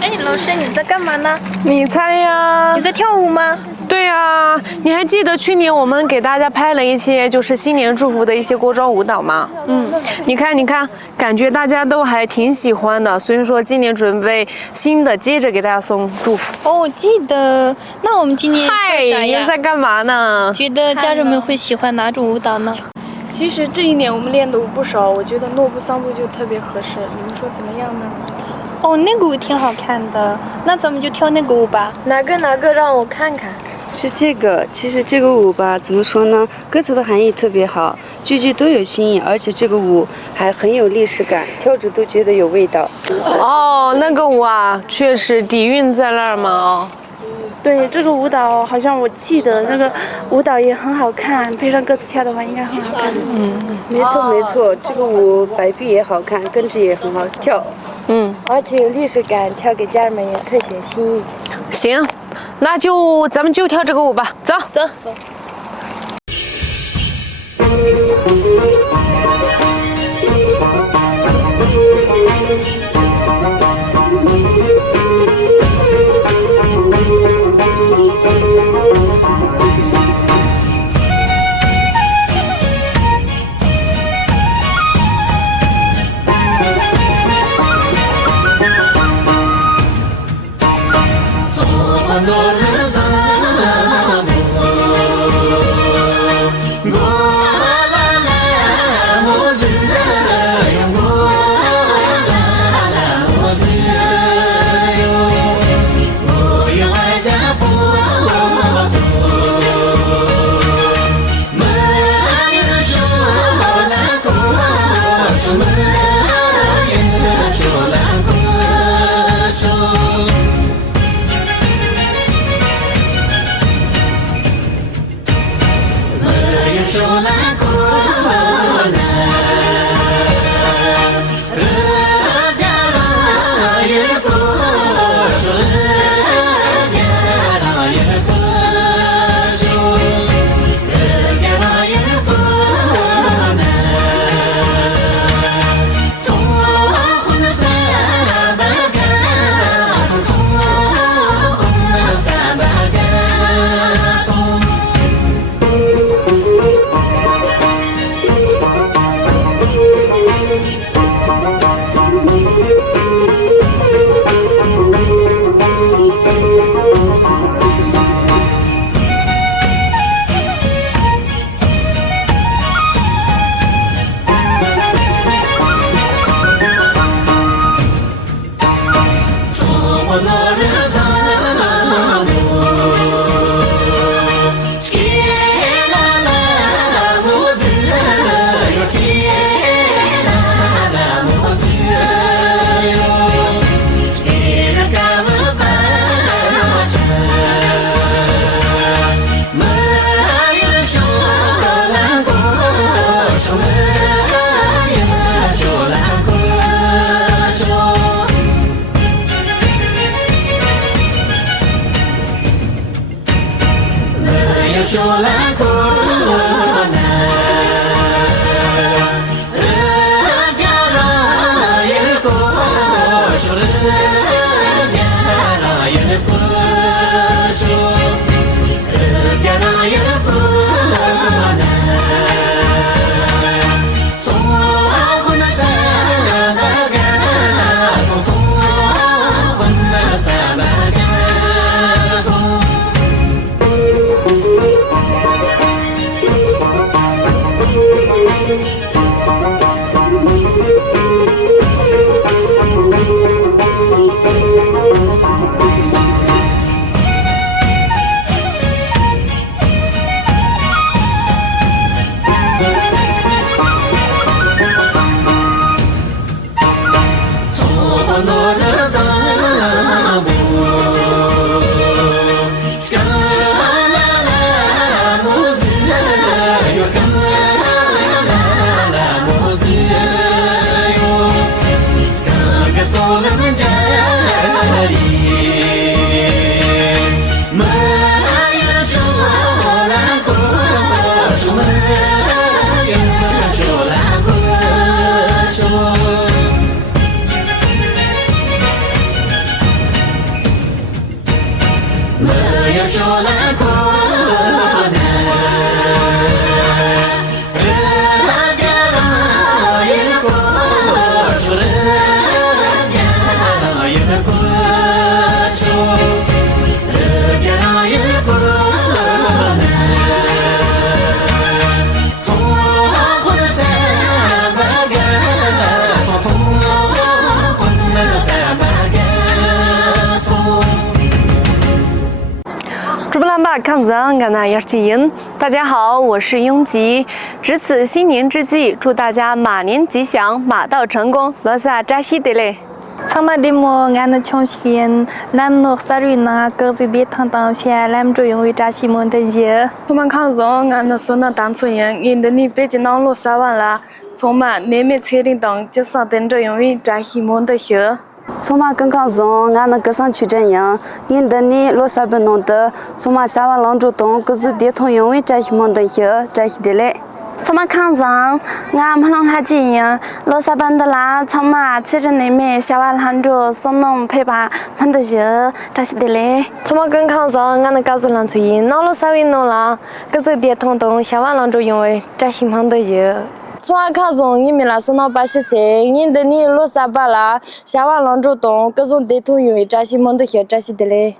哎，老师你在干嘛呢？你猜呀？你在跳舞吗？对呀，你还记得去年我们给大家拍了一些就是新年祝福的一些锅庄舞蹈吗？你看，感觉大家都还挺喜欢的，所以说今年准备新的，接着给大家送祝福。哦，我记得。那我们今年跳嗨，啥呀？你们在干嘛呢？觉得家人们会喜欢哪种舞蹈呢？其实这一年我们练的舞不少，我觉得诺布桑布就特别合适，你们说怎么样呢？哦，那个舞挺好看的，那咱们就跳那个舞吧。哪个让我看看。是这个，其实这个舞吧，怎么说呢？歌词的含义特别好，句句都有新意，而且这个舞还很有历史感，跳着都觉得有味道。哦，那个舞啊，确实底蕴在那儿嘛哦。对，这个舞蹈好像我记得那个舞蹈也很好看，配上歌词跳的话应该很好看。没错，这个舞摆臂也好看，跟着也很好跳。而且有历史感，跳给家人们也特显心意。行，那咱们就跳这个舞吧，走。马抗争，俺那也是音。大家好，我是雍吉。值此新年之际，祝大家马年吉祥，马到成功。罗萨扎西德嘞。 Sama demo ngana chongshien lam no sarina kazi de thang tang xia lam zhu yong wei zha xi mon de ye. 充满抗争，俺那说那当初人，因的你北京南路3万了，充满内面车顶灯，就上等着因为咱希望的些。 从嘛更抗争，俺那各上去阵营，因的你罗萨本弄的，从嘛下完杭州东，各自电通因为这些么的些，这些的嘞。 充满抗争，俺们让他经营，罗萨班的啦，充满车阵内面下完杭州，送农陪伴们的些，这些的嘞。充满更抗争，俺那告诉人出音，闹了啥运动啦，各自电通东下完杭州因为这些么的些。 从俺抗争，你们来送到巴西菜，你的你罗萨巴啦，下完杭州东，各种电通因为这些么的些，这些的嘞。